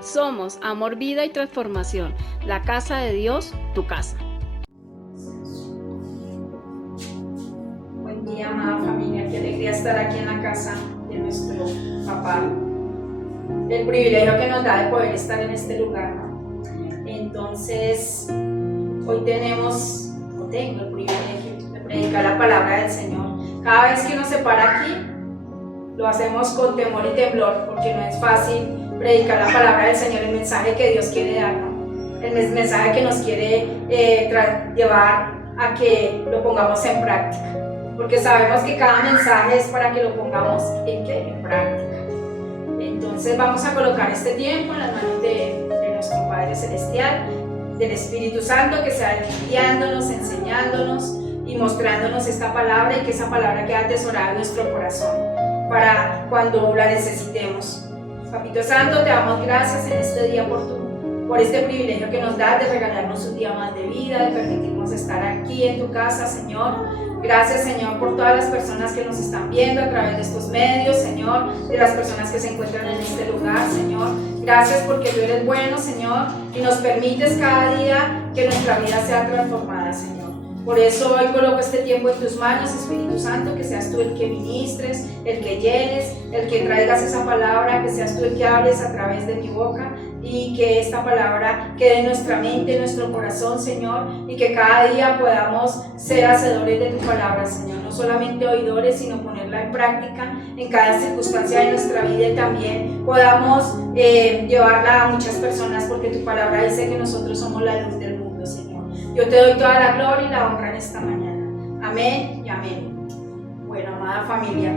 Somos Amor, Vida y Transformación, la casa de Dios, tu casa. Buen día, amada familia, qué alegría estar aquí en la casa de nuestro papá. El privilegio que nos da de poder estar en este lugar. Entonces, hoy tengo el privilegio de predicar la palabra del Señor. Cada vez que uno se para aquí, lo hacemos con temor y temblor, porque no es fácil predicar la palabra del Señor, el mensaje que Dios quiere darnos, el mensaje que nos quiere llevar a que lo pongamos en práctica, porque sabemos que cada mensaje es para que lo pongamos en práctica. Entonces vamos a colocar este tiempo en las manos de nuestro Padre Celestial, del Espíritu Santo, que sea guiándonos, enseñándonos y mostrándonos esta palabra, y que esa palabra quede atesorada en nuestro corazón para cuando la necesitemos. Papito Santo, te damos gracias en este día por este privilegio que nos das de regalarnos un día más de vida, de permitirnos estar aquí en tu casa, Señor. Gracias, Señor, por todas las personas que nos están viendo a través de estos medios, Señor, de las personas que se encuentran en este lugar, Señor. Gracias porque tú eres bueno, Señor, y nos permites cada día que nuestra vida sea transformada, Señor. Por eso hoy coloco este tiempo en tus manos, Espíritu Santo, que seas tú el que ministres, el que llenes, el que traigas esa palabra, que seas tú el que hables a través de mi boca, y que esta palabra quede en nuestra mente, en nuestro corazón, Señor, y que cada día podamos ser hacedores de tu palabra, Señor, no solamente oidores, sino ponerla en práctica en cada circunstancia de nuestra vida, y también podamos llevarla a muchas personas, porque tu palabra dice que nosotros somos la luz del mundo, Señor. Yo te doy toda la gloria y la honra en esta mañana. Amén y amén. Bueno, amada familia,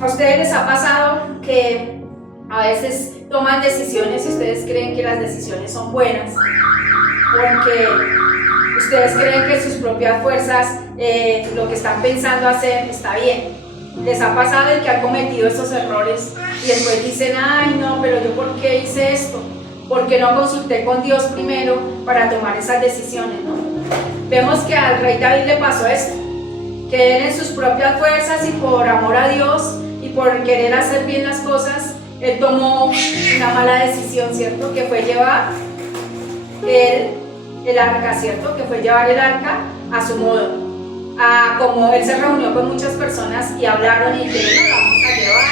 ¿a ustedes les ha pasado que a veces toman decisiones y ustedes creen que las decisiones son buenas? Porque ustedes creen que sus propias fuerzas, lo que están pensando hacer está bien. ¿Les ha pasado el que han cometido estos errores y después dicen, ay no, pero yo por qué hice esto? ¿Por qué no consulté con Dios primero para tomar esas decisiones, no? Vemos que al rey David le pasó esto, que él en sus propias fuerzas y por amor a Dios y por querer hacer bien las cosas, él tomó una mala decisión, ¿cierto? Que fue llevar el arca, ¿cierto? Que fue llevar el arca a su modo. Como él se reunió con muchas personas y hablaron y dijeron, no, la vamos a llevar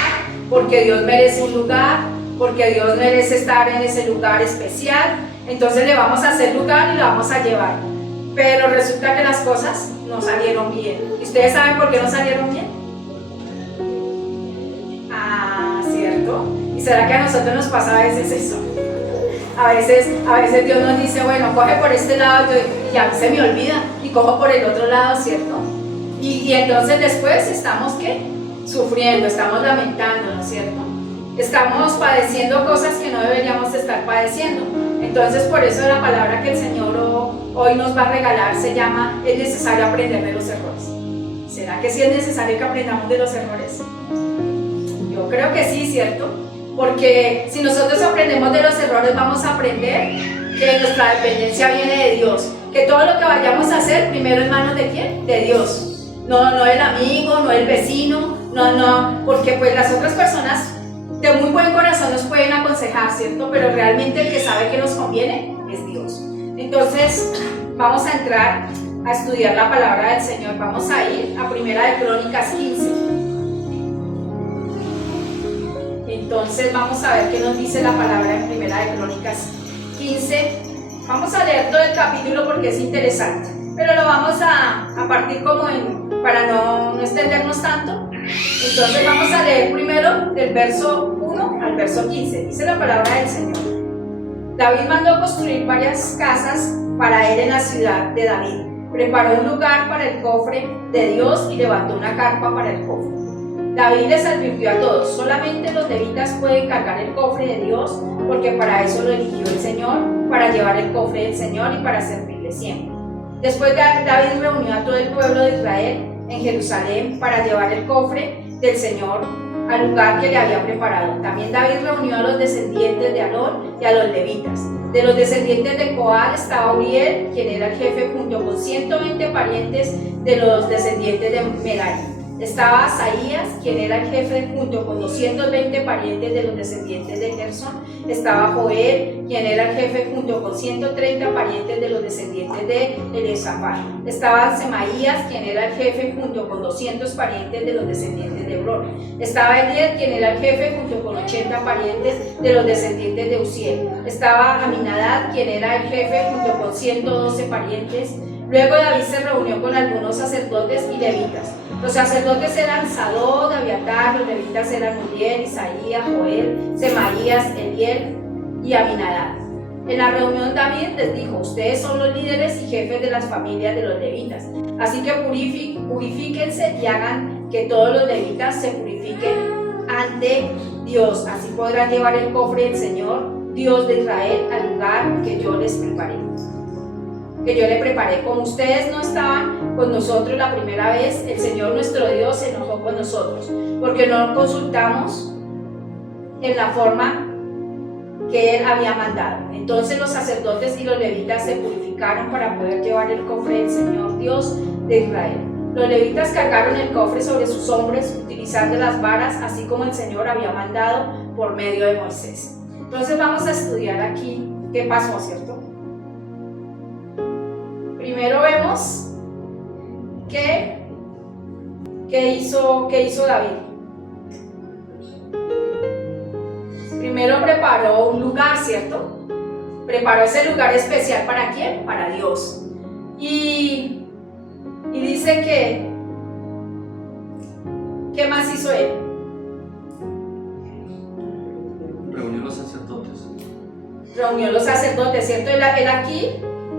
porque Dios merece un lugar, porque Dios merece estar en ese lugar especial, entonces le vamos a hacer lugar y la vamos a llevar. Pero resulta que las cosas no salieron bien. ¿Y ustedes saben por qué no salieron bien? ¿Cierto? ¿Y será que a nosotros nos pasa a veces eso? A veces Dios nos dice, bueno, coge por este lado, y a mí se me olvida, y cojo por el otro lado, ¿cierto? Y entonces después estamos, ¿qué? Sufriendo, estamos lamentándonos, ¿cierto? Estamos padeciendo cosas que no deberíamos estar padeciendo. Entonces, por eso la palabra que el Señor hoy nos va a regalar se llama, es necesario aprender de los errores. ¿Será que sí es necesario que aprendamos de los errores? Yo creo que sí, ¿cierto? Porque si nosotros aprendemos de los errores, vamos a aprender que nuestra dependencia viene de Dios, que todo lo que vayamos a hacer, primero en manos de ¿quién? De Dios. No el amigo, no el vecino, no, porque pues las otras personas de muy buen corazón nos pueden aconsejar, ¿cierto? Pero realmente el que sabe que nos conviene es Dios. Entonces, vamos a entrar a estudiar la palabra del Señor. Vamos a ir a Primera de Crónicas 15. Entonces, vamos a ver qué nos dice la palabra en Primera de Crónicas 15. Vamos a leer todo el capítulo porque es interesante, pero lo vamos a partir para no extendernos tanto. Entonces vamos a leer primero del verso 1 al verso 15. Dice la palabra del Señor. David mandó construir varias casas para él en la ciudad de David. Preparó un lugar para el cofre de Dios y levantó una carpa para el cofre. David les advirtió a todos, solamente los levitas pueden cargar el cofre de Dios, porque para eso lo eligió el Señor, para llevar el cofre del Señor y para servirle siempre. Después David reunió a todo el pueblo de Israel en Jerusalén para llevar el cofre del Señor al lugar que le había preparado. También David reunió a los descendientes de Aarón y a los levitas. De los descendientes de Coat estaba Uriel, quien era el jefe, junto con 120 parientes de los descendientes de Merari. Estaba Asaías, quien era el jefe junto con 220 parientes de los descendientes de Gersón. Estaba Joel, quien era el jefe junto con 130 parientes de los descendientes de Elisafat. Estaba Semaías, quien era el jefe junto con 200 parientes de los descendientes de Hebrón. Estaba Eliel, quien era el jefe junto con 80 parientes de los descendientes de Uziel. Estaba Aminadab, quien era el jefe junto con 112 parientes. Luego David se reunió con algunos sacerdotes y levitas. Los sacerdotes eran Sadoc, Abiatar, los levitas eran Uriel, Isaías, Joel, Semaías, Eliel y Aminadab. En la reunión David les dijo: ustedes son los líderes y jefes de las familias de los levitas, así que purifíquense y hagan que todos los levitas se purifiquen ante Dios. Así podrán llevar el cofre del Señor, Dios de Israel, al lugar que yo les preparé. Como ustedes no estaban con nosotros la primera vez, el Señor nuestro Dios se enojó con nosotros, porque no consultamos en la forma que Él había mandado. Entonces los sacerdotes y los levitas se purificaron para poder llevar el cofre del Señor, Dios de Israel. Los levitas cargaron el cofre sobre sus hombros, utilizando las varas, así como el Señor había mandado por medio de Moisés. Entonces vamos a estudiar aquí qué pasó, ¿cierto? Primero vemos qué hizo David. Primero preparó un lugar, ¿cierto? Preparó ese lugar especial, ¿para quién? Para Dios. Y dice que, ¿qué más hizo él? Reunió los sacerdotes. Reunió los sacerdotes, ¿cierto? Él aquí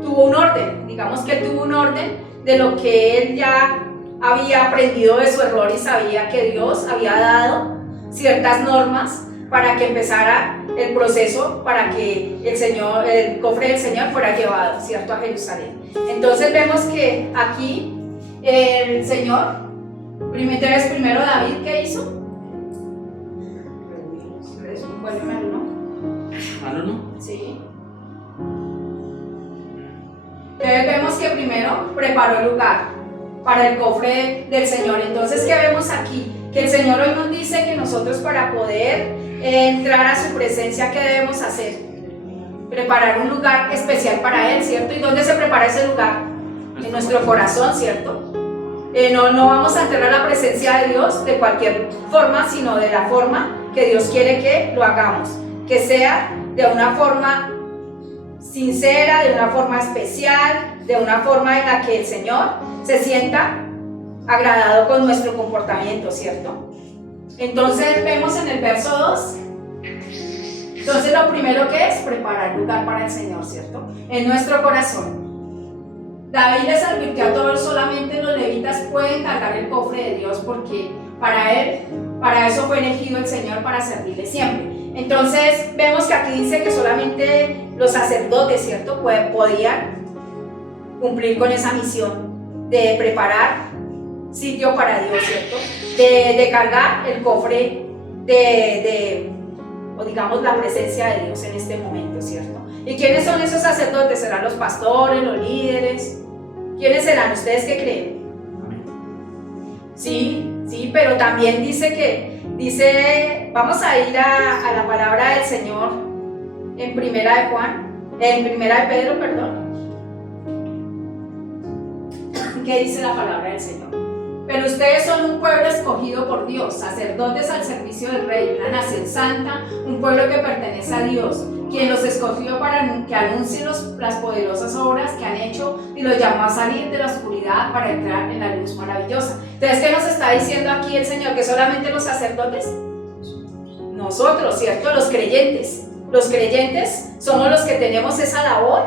tuvo un orden, digamos que él tuvo un orden de lo que él ya había aprendido de su error y sabía que Dios había dado ciertas normas para que empezara el proceso, para que el cofre del Señor fuera llevado, ¿cierto?, a Jerusalén. Entonces vemos que aquí el Señor, primero David, ¿qué hizo? ¿No? Sí. Entonces vemos que primero preparó el lugar para el cofre del Señor. Entonces, ¿qué vemos aquí? Que el Señor hoy nos dice que nosotros, para poder entrar a su presencia, ¿qué debemos hacer? Preparar un lugar especial para Él, ¿cierto? ¿Y dónde se prepara ese lugar? En nuestro corazón, ¿cierto? No vamos a entrar a la presencia de Dios de cualquier forma, sino de la forma que Dios quiere que lo hagamos, que sea de una forma sincera, de una forma especial, de una forma en la que el Señor se sienta agradado con nuestro comportamiento, ¿cierto? Entonces vemos en el verso 2, entonces lo primero que es preparar lugar para el Señor, ¿cierto? En nuestro corazón. David les advirtió a todos: solamente los levitas pueden cargar el cofre de Dios, porque para eso fue elegido el Señor, para servirle siempre. Entonces vemos que aquí dice que solamente los sacerdotes, ¿cierto?, podían cumplir con esa misión de preparar sitio para Dios, ¿cierto?, de cargar el cofre o digamos la presencia de Dios en este momento, ¿cierto? ¿Y quiénes son esos sacerdotes? ¿Serán los pastores, los líderes? ¿Quiénes serán? ¿Ustedes qué creen? Sí, pero también dice, vamos a ir a la palabra del Señor en primera de Pedro, ¿qué dice la palabra del Señor? Pero ustedes son un pueblo escogido por Dios, sacerdotes al servicio del Rey, una nación santa, un pueblo que pertenece a Dios, quien los escogió para que anuncien las poderosas obras que han hecho y los llamó a salir de la oscuridad para entrar en la luz maravillosa. Entonces, ¿qué nos está diciendo aquí el Señor? ¿Que solamente los sacerdotes? Nosotros, ¿cierto? Los creyentes. Los creyentes somos los que tenemos esa labor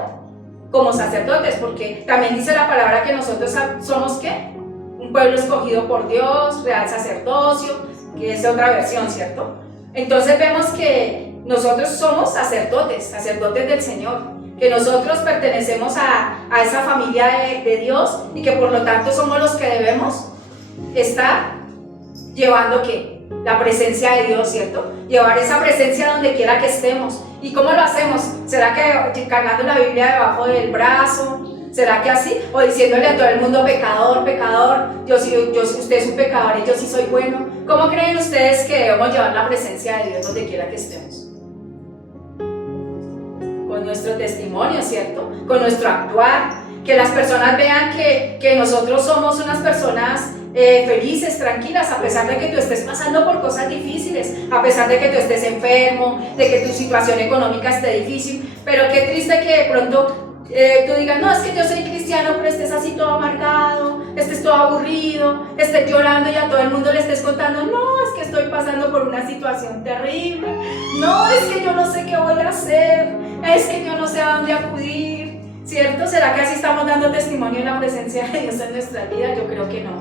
como sacerdotes, porque también dice la palabra que nosotros somos, ¿qué? Un pueblo escogido por Dios, real sacerdocio, que es otra versión, ¿cierto? Entonces vemos que nosotros somos sacerdotes del Señor, que nosotros pertenecemos a esa familia de Dios, y que por lo tanto somos los que debemos estar llevando, ¿qué? La presencia de Dios, ¿cierto? Llevar esa presencia donde quiera que estemos. ¿Y cómo lo hacemos? ¿Será que cargando la Biblia debajo del brazo? ¿Será que así? O diciéndole a todo el mundo pecador, pecador, usted es un pecador y yo sí soy bueno. ¿Cómo creen ustedes que debemos llevar la presencia de Dios donde quiera que estemos? Con nuestro testimonio, ¿cierto? Con nuestro actuar. Que las personas vean que nosotros somos unas personas felices, tranquilas, a pesar de que tú estés pasando por cosas difíciles, a pesar de que tú estés enfermo, de que tu situación económica esté difícil. Pero qué triste que de pronto tú digas, no, es que yo soy cristiano, pero estés así todo amargado, estés todo aburrido, estés llorando y a todo el mundo le estés contando, no, es que estoy pasando por una situación terrible, no, es que yo no sé qué voy a hacer, es que yo no sé a dónde acudir, ¿cierto? ¿Será que así estamos dando testimonio en la presencia de Dios en nuestra vida? Yo creo que no,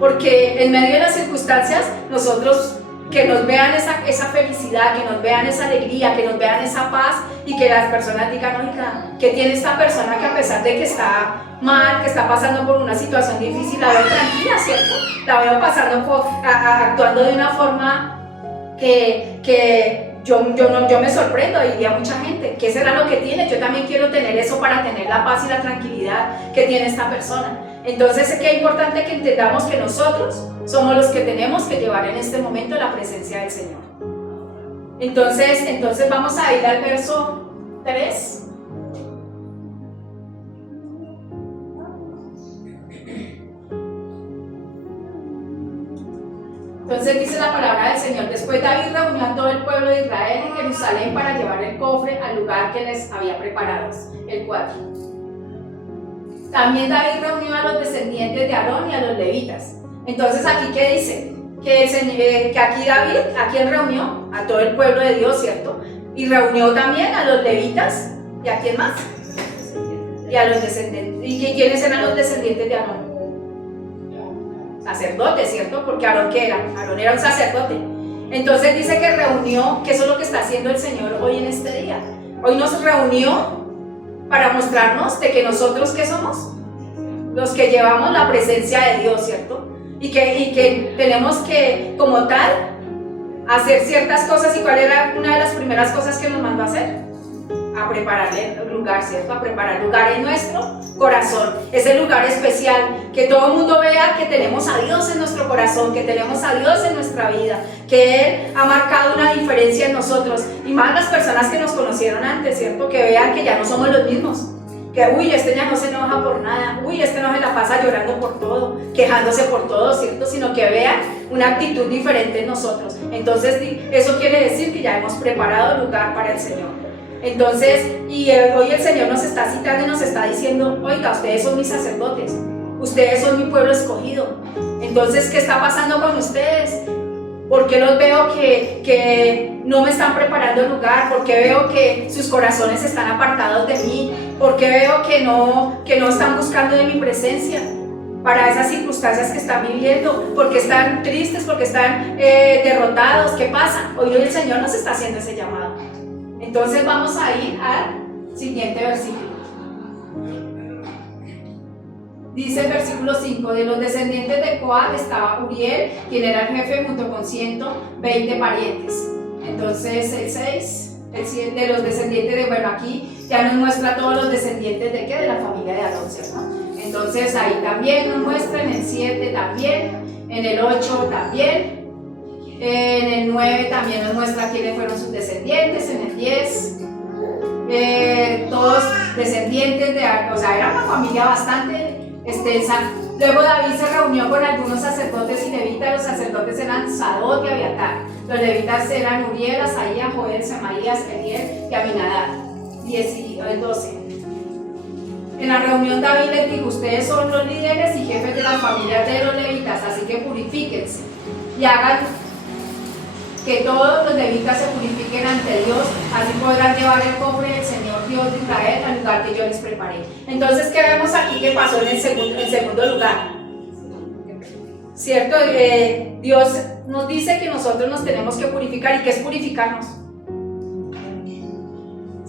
porque en medio de las circunstancias, nosotros que nos vean esa felicidad, que nos vean esa alegría, que nos vean esa paz y que las personas digan, oiga, ¿qué tiene esta persona que a pesar de que está mal, que está pasando por una situación difícil, la veo tranquila, ¿cierto? La veo pasando actuando de una forma que yo me sorprendo, diría mucha gente, ¿qué será lo que tiene? Yo también quiero tener eso para tener la paz y la tranquilidad que tiene esta persona. Entonces es que es importante que entendamos que nosotros somos los que tenemos que llevar en este momento la presencia del Señor. Entonces vamos a ir al verso 3. Entonces dice la palabra del Señor: después David reunió a todo el pueblo de Israel en Jerusalén para llevar el cofre al lugar que les había preparado. El 4. También David reunió a los descendientes de Aarón y a los levitas. Entonces aquí, ¿qué dice? Que aquí David, ¿a quién reunió? A todo el pueblo de Dios, ¿cierto? Y reunió también a los levitas. ¿Y a quién más? Y a los descendientes. ¿Y quiénes eran los descendientes de Aarón? Sacerdotes, ¿cierto? Porque Aarón, ¿qué era? Aarón era un sacerdote. Entonces dice que reunió, que eso es lo que está haciendo el Señor hoy en este día. Hoy nos reunió para mostrarnos de que nosotros, ¿qué somos? Los que llevamos la presencia de Dios, ¿cierto? Y que tenemos que, como tal, hacer ciertas cosas. ¿Y cuál era una de las primeras cosas que nos mandó a hacer? A prepararle el lugar, ¿cierto? A preparar lugar en nuestro corazón, ese lugar especial, que todo el mundo vea que tenemos a Dios en nuestro corazón, que tenemos a Dios en nuestra vida, que Él ha marcado una diferencia en nosotros, y más las personas que nos conocieron antes, ¿cierto? Que vean que ya no somos los mismos, que uy, este ya no se enoja por nada, uy, este no se la pasa llorando por todo, quejándose por todo, ¿cierto? Sino que vean una actitud diferente en nosotros. Entonces eso quiere decir que ya hemos preparado lugar para el Señor. Entonces, y hoy el Señor nos está citando y nos está diciendo, oiga, ustedes son mis sacerdotes, ustedes son mi pueblo escogido. Entonces, ¿qué está pasando con ustedes? ¿Por qué los veo que no me están preparando el lugar? ¿Por qué veo que sus corazones están apartados de mí? ¿Por qué veo que no están buscando de mi presencia para esas circunstancias que están viviendo? ¿Por qué están tristes? ¿Por qué están derrotados? ¿Qué pasa? Hoy el Señor nos está haciendo ese llamado. Entonces vamos a ir al siguiente versículo. Dice el versículo 5: de los descendientes de Coat estaba Uriel, quien era el jefe, junto con 120 parientes. Entonces el 6, el 7, de los descendientes de, bueno, aquí ya nos muestra todos los descendientes de ¿qué? De la familia de Aarón, ¿cierto? Entonces ahí también nos muestra, en el 7 también, en el 8 también. En el 9 también nos muestra quiénes fueron sus descendientes, en el 10, todos descendientes de, o sea, era una familia bastante extensa. Luego David se reunió con algunos sacerdotes y levitas. Los sacerdotes eran Sadoc y Abiatar. Los levitas eran Uriel, Asaías, Joel, Semaías, Eliel y Aminadab. 12. En la reunión David les dijo: ustedes son los líderes y jefes de las familias de los levitas, así que purifíquense y hagan que todos los levitas se purifiquen ante Dios, así podrán llevar el cofre del Señor Dios de Israel al lugar que yo les preparé. Entonces, ¿qué vemos aquí que pasó en el segundo lugar? ¿Cierto? Dios nos dice que nosotros nos tenemos que purificar. ¿Y qué es purificarnos?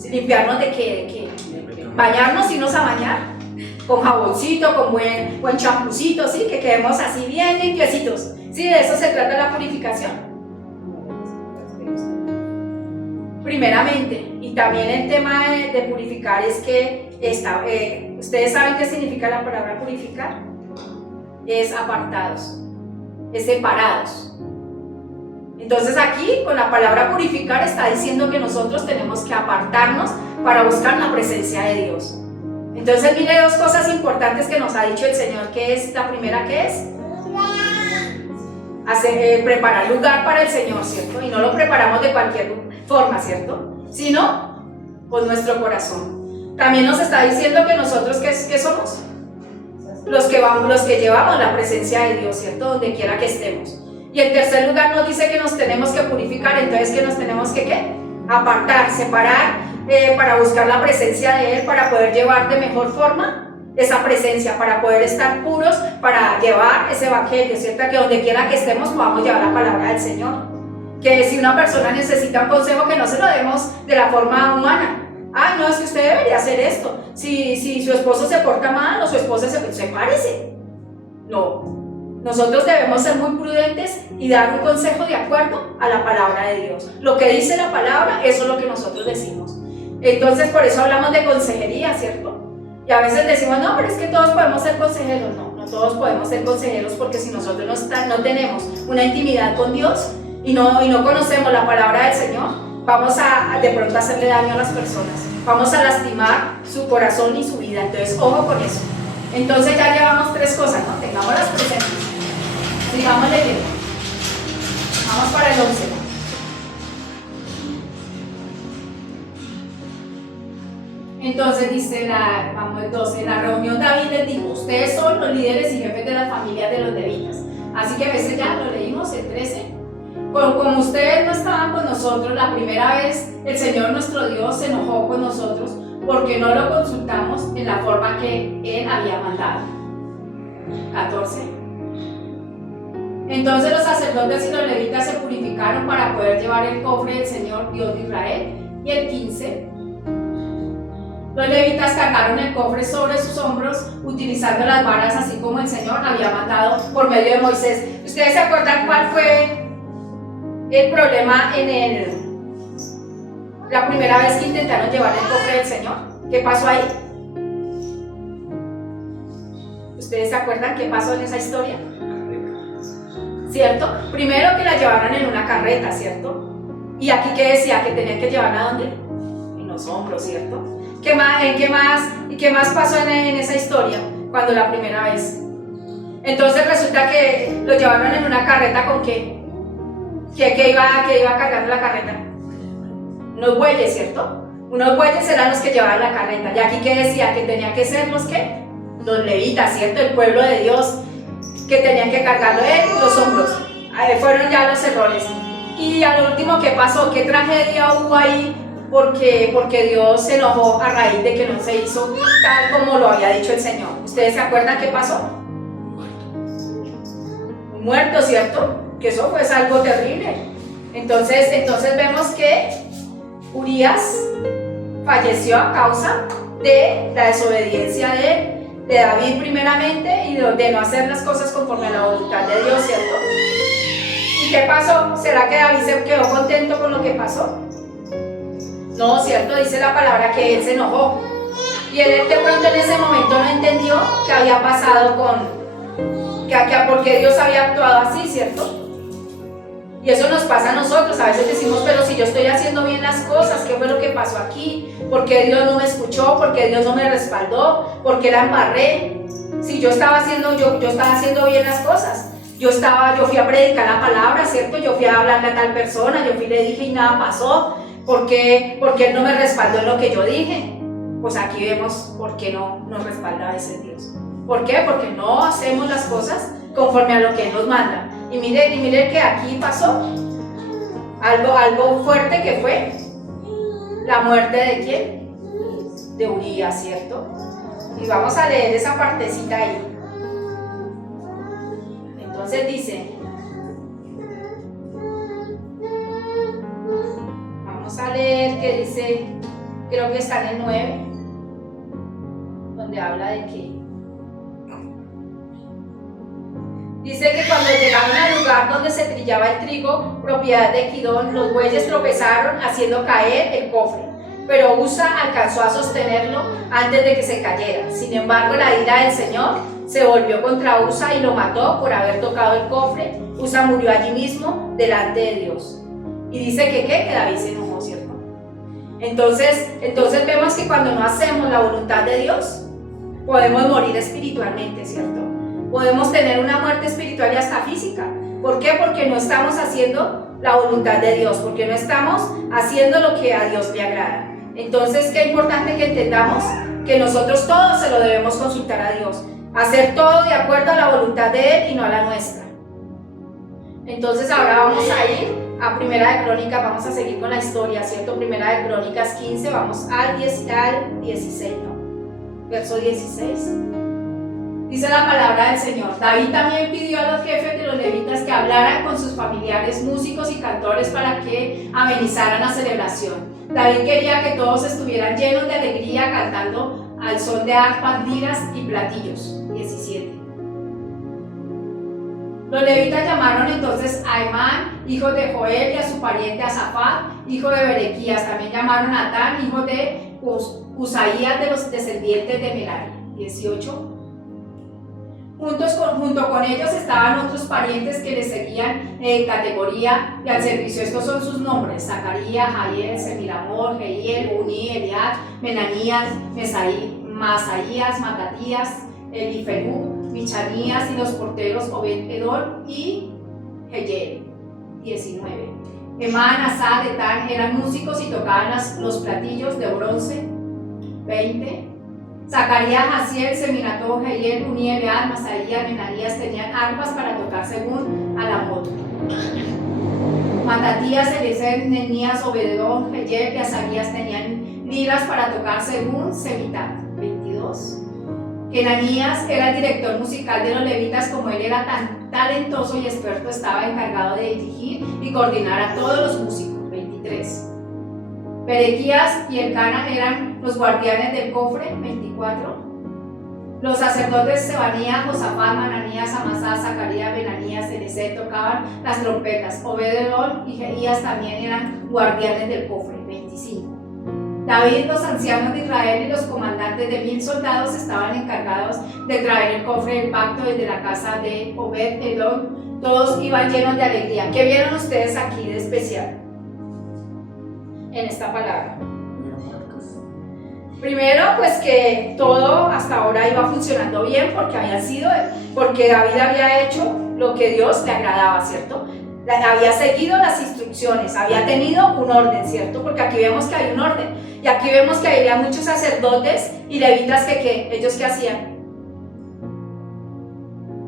¿Limpiarnos de qué? Bañarnos, irnos a bañar con jaboncito, con buen champucito, ¿sí? Que quedemos así bien limpiecitos. Sí, de eso se trata la purificación. Primeramente, y también el tema de purificar es que ¿Ustedes saben qué significa la palabra purificar? Es apartados, es separados. Entonces aquí con la palabra purificar está diciendo que nosotros tenemos que apartarnos para buscar la presencia de Dios. Entonces mire dos cosas importantes que nos ha dicho el Señor, que es la primera, que es preparar lugar para el Señor, ¿cierto? Y no lo preparamos de cualquier forma, ¿cierto? Sino con nuestro corazón. También nos está diciendo que nosotros, ¿qué somos? Los que llevamos la presencia de Dios, ¿cierto? Donde quiera que estemos. Y en tercer lugar nos dice que nos tenemos que purificar, entonces que nos tenemos que ¿qué? Apartar, separar, para buscar la presencia de Él, para poder llevar de mejor forma esa presencia, para poder estar puros, para llevar ese evangelio, ¿cierto? Que donde quiera que estemos podamos llevar la palabra del Señor. Que si una persona necesita un consejo, que no se lo demos de la forma humana. Ah, no, es que usted debería hacer esto. Si su esposo se porta mal o su esposa sepárese. No. Nosotros debemos ser muy prudentes y dar un consejo de acuerdo a la palabra de Dios. Lo que dice la palabra, eso es lo que nosotros decimos. Entonces, por eso hablamos de consejería, ¿cierto? Y a veces decimos, no, pero es que todos podemos ser consejeros. No, no todos podemos ser consejeros, porque si nosotros no tenemos una intimidad con Dios y no conocemos la palabra del Señor, vamos a de pronto hacerle daño a las personas. Vamos a lastimar su corazón y su vida. Entonces, ojo con eso. Entonces ya llevamos 3 cosas, ¿no? Tengámoslas presentes. Sigamos leyendo. Vamos para el 11. Entonces dice vamos el 12. En la reunión David les dijo: ustedes son los líderes y jefes de las familias de los levitas. Así que a veces ya lo leímos, el 13. Como ustedes no estaban con nosotros la primera vez, el Señor nuestro Dios se enojó con nosotros porque no lo consultamos en la forma que Él había mandado. 14. Entonces los sacerdotes y los levitas se purificaron para poder llevar el cofre del Señor Dios de Israel. Y el 15. Los levitas cargaron el cofre sobre sus hombros utilizando las varas, así como el Señor había mandado por medio de Moisés. ¿Ustedes se acuerdan cuál fue el problema la primera vez que intentaron llevar el cofre del Señor? ¿Qué pasó ahí? ¿Ustedes se acuerdan qué pasó en esa historia? ¿Cierto? Primero que la llevaron en una carreta, ¿cierto? Y aquí que decía que tenían que llevarla ¿a dónde? En los hombros, ¿cierto? ¿Qué más pasó en esa historia cuando la primera vez? Entonces resulta que lo llevaron en una carreta. ¿Con qué? ¿Qué iba cargando la carreta? Unos bueyes, ¿cierto? Unos bueyes eran los que llevaban la carreta. Y aquí que decía que tenía que ser los levitas, ¿cierto? El pueblo de Dios, que tenían que cargarlo en los hombros. Ahí fueron ya los errores. Y al último, ¿qué pasó? ¿Qué tragedia hubo ahí? Porque Dios se enojó a raíz de que no se hizo tal como lo había dicho el Señor. ¿Ustedes se acuerdan qué pasó? Un muerto, ¿cierto? Que eso fue algo terrible. Entonces vemos que Urías falleció a causa de la desobediencia de David primeramente y de no hacer las cosas conforme a la voluntad de Dios, ¿cierto? ¿Y qué pasó? ¿Será que David se quedó contento con lo que pasó? No, ¿cierto? Dice la palabra que él se enojó. Y él de pronto en ese momento no entendió qué había pasado por qué Dios había actuado así, ¿cierto? Y eso nos pasa a nosotros. A veces decimos, pero si yo estoy haciendo bien las cosas, ¿qué fue lo que pasó aquí? ¿Por qué Dios no me escuchó? ¿Por qué Dios no me respaldó? ¿Por qué la embarré? Si yo estaba haciendo bien las cosas. Yo fui a predicar la palabra, ¿cierto? Yo fui a hablarle a tal persona, yo fui y le dije y nada pasó. ¿Por qué Él no me respaldó en lo que yo dije? Pues aquí vemos por qué no nos respalda a ese Dios. ¿Por qué? Porque no hacemos las cosas conforme a lo que Él nos manda. Y mire que aquí pasó algo fuerte, que fue la muerte de ¿quién? De Urías, ¿cierto? Y vamos a leer esa partecita ahí. Entonces dice, vamos a leer que dice, creo que está en el 9, donde habla de que dice que cuando llegaron al lugar donde se trillaba el trigo, propiedad de Kidón, los bueyes tropezaron haciendo caer el cofre. pero Usa alcanzó a sostenerlo antes de que se cayera. Sin embargo, la ira del Señor se volvió contra Usa y lo mató por haber tocado el cofre. Usa murió allí mismo delante de Dios. Y dice que David se enojó, ¿cierto? Entonces vemos que cuando no hacemos la voluntad de Dios, podemos morir espiritualmente, ¿cierto? Podemos tener una muerte espiritual y hasta física. ¿Por qué? Porque no estamos haciendo la voluntad de Dios, porque no estamos haciendo lo que a Dios le agrada. Entonces, qué importante que entendamos que nosotros todos se lo debemos consultar a Dios, hacer todo de acuerdo a la voluntad de Él y no a la nuestra. Entonces ahora vamos a ir a Primera de Crónicas, vamos a seguir con la historia, ¿cierto? Primera de Crónicas 15, vamos al 16, ¿no? Verso 16. Dice la palabra del Señor: David también pidió a los jefes de los levitas que hablaran con sus familiares, músicos y cantores para que amenizaran la celebración. David quería que todos estuvieran llenos de alegría cantando al son de arpas, liras y platillos. 17. Los levitas llamaron entonces a Emán, hijo de Joel, y a su pariente Asafat, hijo de Berequías. También llamaron a Atán, hijo de Usaías, de los descendientes de Merari. 18. Junto con ellos estaban otros parientes que les seguían en categoría y al servicio. Estos son sus nombres: Zacarías, Jael, Semiramot, Jehiel, Uní, Eliad, Menanías, Masaías, Matatías, Eliferú, Michanías, y los porteros Obed-Edom y Jehiel. 19. Emán, Asad, Etán eran músicos y tocaban los platillos de bronce. 20. Zacarías, Jaziel, Seminató, Jehiel, Uní, Eliad, Masaías, Menanías tenían arpas para tocar según Alamot. Matatías, Eliezer, Nenías, Obed-Edom, Jehiel y Azarías tenían liras para tocar según Semitat. 22. Kenanías era el director musical de los levitas. Como él era tan talentoso y experto, estaba encargado de dirigir y coordinar a todos los músicos. 23. Berequías y Elcana eran los guardianes del cofre. 24. Los sacerdotes Sebanías, Josafat, Mananías, Amasá, Zacarías, Benanías, Eliezer tocaban las trompetas. Obed-Edom y Jeías también eran guardianes del cofre. 25. David, los ancianos de Israel y los comandantes de 1000 soldados estaban encargados de traer el cofre del pacto desde la casa de Obed-Edom. Todos iban llenos de alegría. ¿Qué vieron ustedes aquí de especial en esta palabra? Primero, pues que todo hasta ahora iba funcionando bien porque David había hecho lo que Dios le agradaba, ¿cierto? Había seguido las instrucciones, había tenido un orden, ¿cierto? Porque aquí vemos que hay un orden. Y aquí vemos que había muchos sacerdotes y levitas que ellos ¿qué hacían?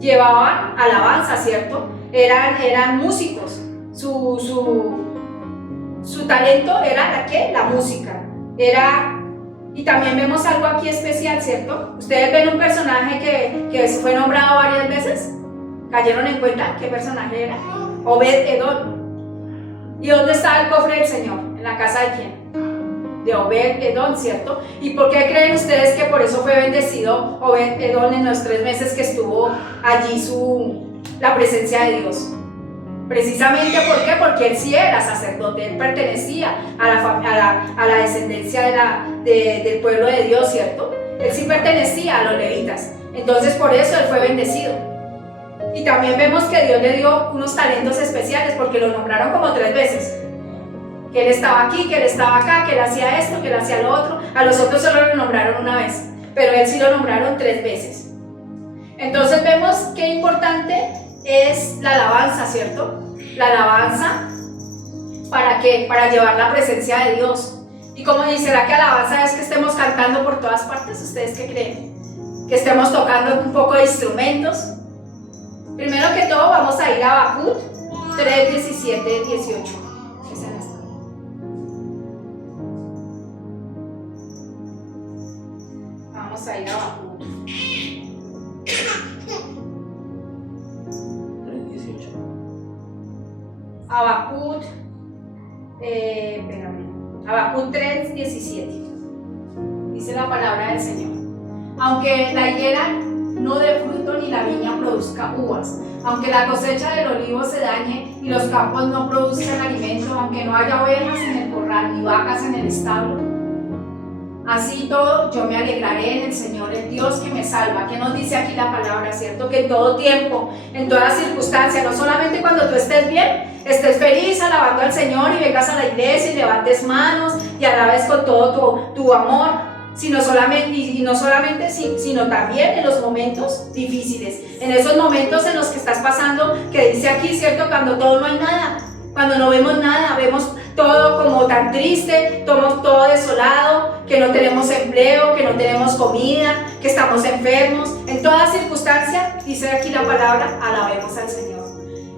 Llevaban alabanza, ¿cierto? Eran músicos. Su talento era la música. Y también vemos algo aquí especial, ¿cierto? Ustedes ven un personaje que fue nombrado varias veces. ¿Cayeron en cuenta qué personaje era? Obed-Edom. ¿Y dónde estaba el cofre del Señor? ¿En la casa de quién? De Obed-Edom, ¿cierto? ¿Y por qué creen ustedes que por eso fue bendecido Obed-Edom en los 3 meses que estuvo allí la presencia de Dios? Precisamente, ¿por qué? Porque él sí era sacerdote, él pertenecía a la descendencia del pueblo de Dios, ¿cierto? Él sí pertenecía a los levitas, entonces por eso él fue bendecido. Y también vemos que Dios le dio unos talentos especiales porque lo nombraron como 3 veces. Que él estaba aquí, que él estaba acá, que él hacía esto, que él hacía lo otro. A los otros solo lo nombraron una vez, pero él sí lo nombraron 3 veces. Entonces vemos qué importante es la alabanza, ¿cierto? La alabanza, ¿para qué? Para llevar la presencia de Dios. Y como dice, ¿será que alabanza es que estemos cantando por todas partes? ¿Ustedes qué creen? Que estemos tocando un poco de instrumentos. Primero que todo vamos a ir a Habacuc 3, 17, 18. Vamos a ir a Habacuc 3:18. Habacuc, Habacuc 3, 17. Dice la palabra del Señor: aunque la higuera no dé fruto ni la viña produzca uvas, aunque la cosecha del olivo se dañe y los campos no produzcan alimento, aunque no haya ovejas en el corral ni vacas en el establo, Así todo, yo me alegraré en el Señor, el Dios que me salva. ¿Qué nos dice aquí la palabra, cierto? Que en todo tiempo, en toda circunstancia, no solamente cuando tú estés bien, estés feliz alabando al Señor y vengas a la iglesia y levantes manos y alabes con todo tu amor, sino también en los momentos difíciles, en esos momentos en los que estás pasando, que dice aquí, cierto, cuando todo no hay nada, cuando no vemos nada, vemos todo como tan triste, todo desolado, que no tenemos empleo, que no tenemos comida, que estamos enfermos. En toda circunstancia, dice aquí la palabra, alabemos al Señor.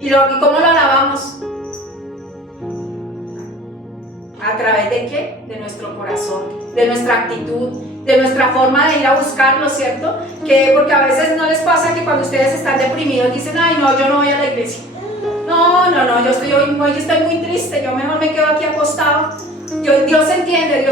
¿Y cómo lo alabamos? ¿A través de qué? De nuestro corazón, de nuestra actitud, de nuestra forma de ir a buscarlo, ¿cierto? Porque a veces no les pasa que cuando ustedes están deprimidos dicen, ay no, yo no voy a la iglesia. No, yo estoy muy triste, yo mejor me quedo aquí acostado. Dios entiende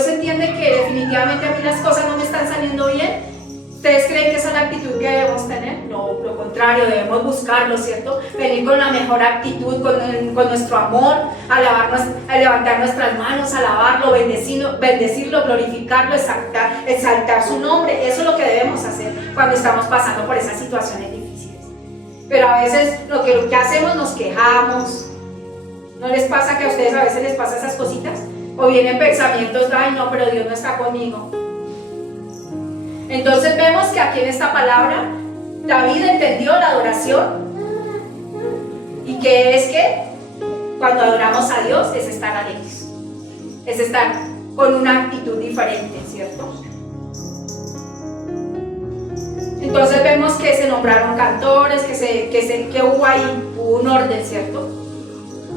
que definitivamente a mí las cosas no me están saliendo bien. ¿Ustedes creen que esa es la actitud que debemos tener? No, lo contrario, debemos buscarlo, ¿cierto? Venir con la mejor actitud, con nuestro amor, a levantar nuestras manos, alabarlo, bendecirlo, glorificarlo, exaltar su nombre. Eso es lo que debemos hacer cuando estamos pasando por esas situaciones difíciles. Pero a veces lo que hacemos, nos quejamos. ¿No les pasa que a ustedes a veces les pasa esas cositas? O vienen pensamientos, ay no, pero Dios no está conmigo. Entonces vemos que aquí en esta palabra David entendió la adoración y que es que cuando adoramos a Dios es estar alegres, es estar con una actitud diferente, ¿cierto? Entonces vemos que se nombraron cantores, que hubo un orden, ¿cierto?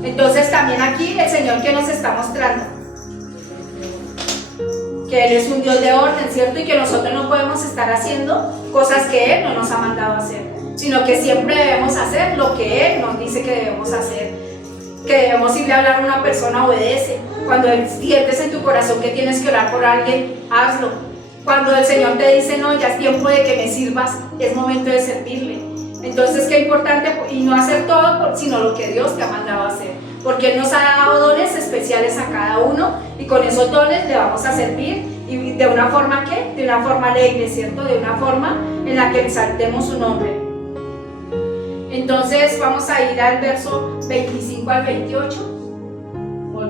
Entonces también aquí el Señor que nos está mostrando que Él es un Dios de orden, ¿cierto? Y que nosotros no podemos estar haciendo cosas que Él no nos ha mandado a hacer, sino que siempre debemos hacer lo que Él nos dice que debemos hacer. Que debemos irle a hablar a una persona, obedece. Cuando sientes en tu corazón que tienes que orar por alguien, hazlo. Cuando el Señor te dice, no, ya es tiempo de que me sirvas, es momento de servirle. Entonces, qué importante, y no hacer todo, sino lo que Dios te ha mandado a hacer. Porque Él nos ha dado dones especiales a cada uno, y con esos dones le vamos a servir, y de una forma, ¿qué? De una forma alegre, ¿cierto? De una forma en la que exaltemos su nombre. Entonces, vamos a ir al verso 25 al 28.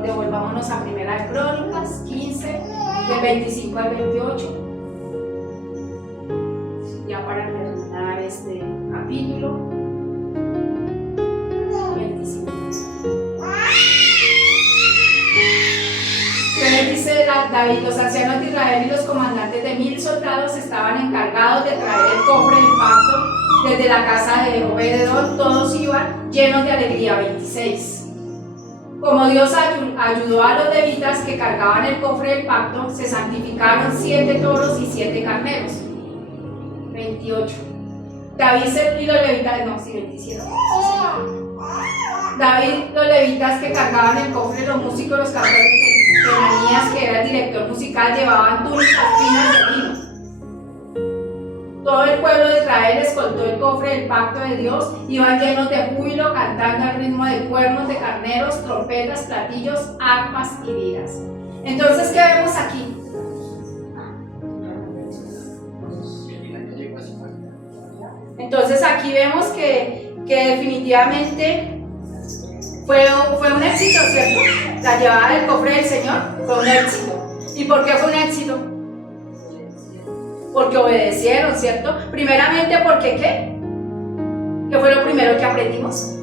Devolvámonos a Primera de Crónicas 15, del 25 al 28. Ya para terminar este capítulo 25. Entonces dice David, los ancianos de Israel y los comandantes de 1000 soldados estaban encargados de traer el cofre del pacto desde la casa de Obed-edom. Todos iban llenos de alegría. 26. Como Dios ayudó a los levitas que cargaban el cofre del pacto, se santificaron 7 toros y 7 carneros. 28. David y los levitas, no, sí, 27. David, los levitas que cargaban el cofre, los músicos, los cantores de Ananías, que era el director musical, llevaban túnicas finas de lino. Todo el pueblo de Israel escoltó el cofre del pacto de Dios, iban llenos de júbilo, cantando al ritmo de cuernos de carneros, trompetas, platillos, arpas y liras. Entonces, ¿qué vemos aquí? Entonces aquí vemos que definitivamente fue un éxito, ¿cierto? La llevada del cofre del Señor fue un éxito. ¿Y por qué fue un éxito? Porque obedecieron, ¿cierto? Primeramente, porque ¿qué? ¿Qué fue lo primero que aprendimos?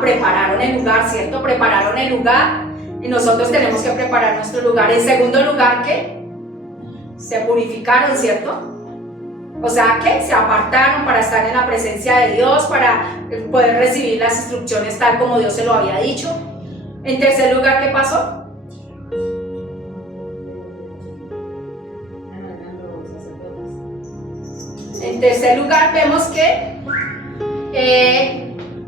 Prepararon el lugar, ¿cierto? Prepararon el lugar y nosotros tenemos que preparar nuestro lugar. En segundo lugar, ¿qué? Se purificaron, ¿cierto? O sea, que se apartaron para estar en la presencia de Dios, para poder recibir las instrucciones tal como Dios se lo había dicho. En tercer lugar, ¿qué pasó? En tercer lugar, vemos que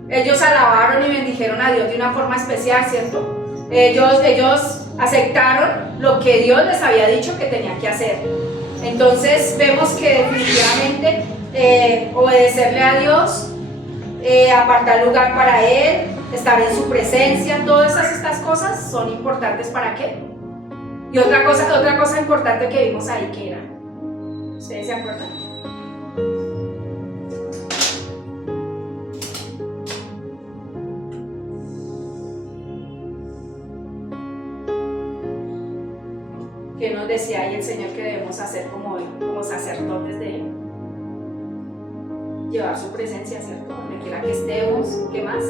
ellos alabaron y bendijeron a Dios de una forma especial, ¿cierto? Ellos aceptaron lo que Dios les había dicho que tenían que hacer. Entonces vemos que definitivamente obedecerle a Dios, apartar lugar para Él, estar en su presencia, todas estas cosas son importantes. ¿Para qué? Y otra cosa importante que vimos ahí, que era, ¿ustedes se acuerdan? ¿Qué nos decía ahí el Señor que debemos hacer como sacerdotes de Él? Llevar su presencia, ¿cierto? Donde quiera que estemos. ¿Qué más?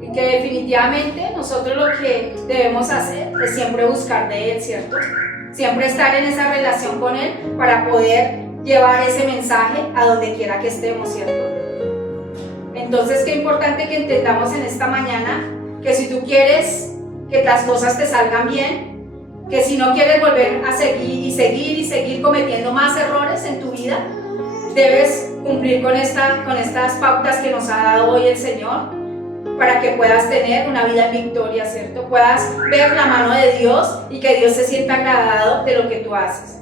Y que definitivamente nosotros lo que debemos hacer es siempre buscar de Él, ¿cierto? Siempre estar en esa relación con Él para poder llevar ese mensaje a donde quiera que estemos, ¿cierto? Entonces, qué importante que entendamos en esta mañana que si tú quieres que las cosas te salgan bien, que si no quieres volver a seguir cometiendo más errores en tu vida, debes cumplir con estas pautas que nos ha dado hoy el Señor para que puedas tener una vida en victoria, ¿cierto? Puedas ver la mano de Dios y que Dios se sienta agradado de lo que tú haces.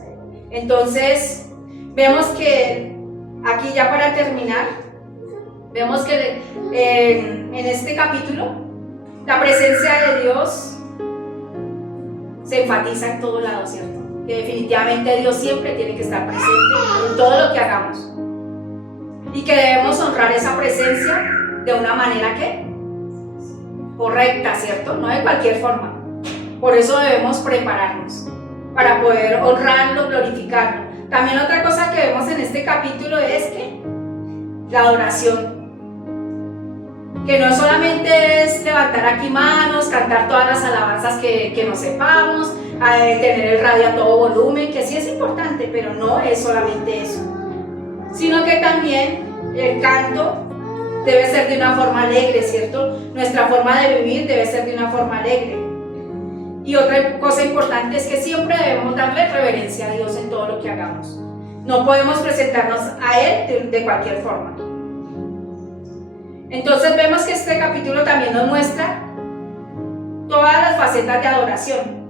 Entonces, vemos que aquí ya para terminar, vemos que en este capítulo la presencia de Dios se enfatiza en todo lado, ¿cierto? Que definitivamente Dios siempre tiene que estar presente en todo lo que hagamos. Y que debemos honrar esa presencia de una manera que correcta, ¿cierto? No de cualquier forma. Por eso debemos prepararnos para poder honrarlo, glorificarlo. También otra cosa que vemos en este capítulo es que la adoración, que no solamente es levantar aquí manos, cantar todas las alabanzas que nos sepamos, tener el radio a todo volumen, que sí es importante, pero no es solamente eso, sino que también el canto debe ser de una forma alegre, ¿cierto? Nuestra forma de vivir debe ser de una forma alegre. Y otra cosa importante es que siempre debemos darle reverencia a Dios en todo lo que hagamos. No podemos presentarnos a Él de cualquier forma. Entonces vemos que este capítulo también nos muestra todas las facetas de adoración,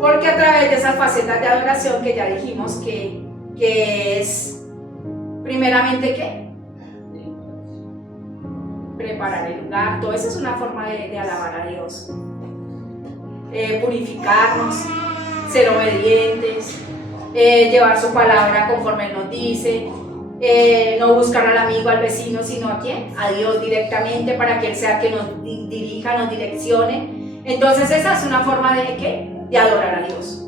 porque a través de esas facetas de adoración que ya dijimos que es primeramente ¿qué? Preparar el lugar. Todo eso es una forma de alabar a Dios. Purificarnos, ser obedientes, llevar su palabra conforme Él nos dice. No buscar al amigo, al vecino, sino ¿a quién? A Dios directamente, para que Él sea que nos dirija, nos direccione. Entonces esa es una forma de ¿qué? De adorar a Dios.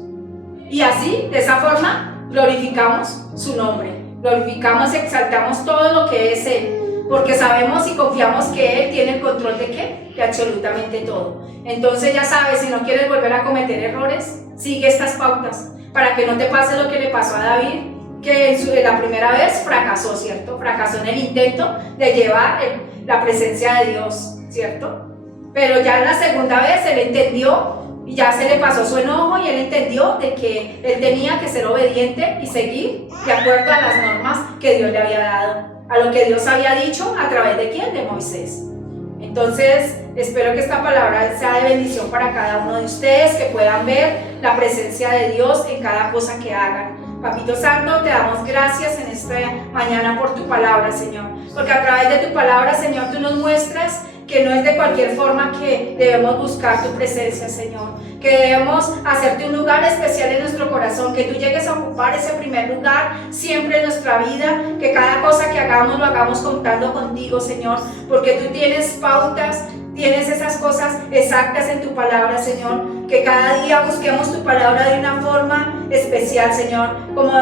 Y así, de esa forma, glorificamos su nombre, glorificamos, exaltamos todo lo que es Él, porque sabemos y confiamos que Él tiene el control de ¿qué? De absolutamente todo. Entonces ya sabes, si no quieres volver a cometer errores, sigue estas pautas, para que no te pase lo que le pasó a David, que la primera vez fracasó, ¿cierto? Fracasó en el intento de llevar la presencia de Dios, ¿cierto? Pero ya en la segunda vez él entendió y ya se le pasó su enojo y él entendió de que él tenía que ser obediente y seguir de acuerdo a las normas que Dios le había dado, a lo que Dios había dicho a través de ¿quién? De Moisés. Entonces, espero que esta palabra sea de bendición para cada uno de ustedes, que puedan ver la presencia de Dios en cada cosa que hagan. Papito Santo, te damos gracias en esta mañana por tu palabra, Señor, porque a través de tu palabra, Señor, tú nos muestras que no es de cualquier forma que debemos buscar tu presencia, Señor, que debemos hacerte un lugar especial en nuestro corazón, que tú llegues a ocupar ese primer lugar siempre en nuestra vida, que cada cosa que hagamos lo hagamos contando contigo, Señor, porque tú tienes pautas, tienes esas cosas exactas en tu palabra, Señor, que cada día busquemos tu palabra de una forma especial, Señor, como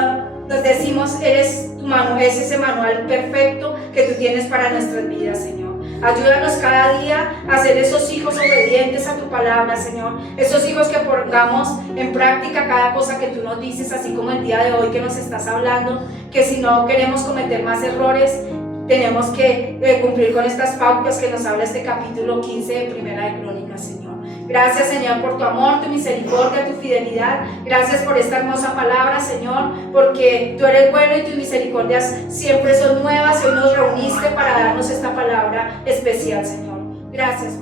nos decimos, eres tu manual, es ese manual perfecto que tú tienes para nuestras vidas, Señor. Ayúdanos cada día a ser esos hijos obedientes a tu palabra, Señor. Esos hijos que pongamos en práctica cada cosa que tú nos dices, así como el día de hoy que nos estás hablando, que si no queremos cometer más errores, tenemos que cumplir con estas pautas que nos habla este capítulo 15 de Primera de Crónicas, Señor. Gracias, Señor, por tu amor, tu misericordia, tu fidelidad. Gracias por esta hermosa palabra, Señor, porque tú eres bueno y tus misericordias siempre son nuevas. Hoy nos reuniste para darnos esta palabra especial, Señor. Gracias,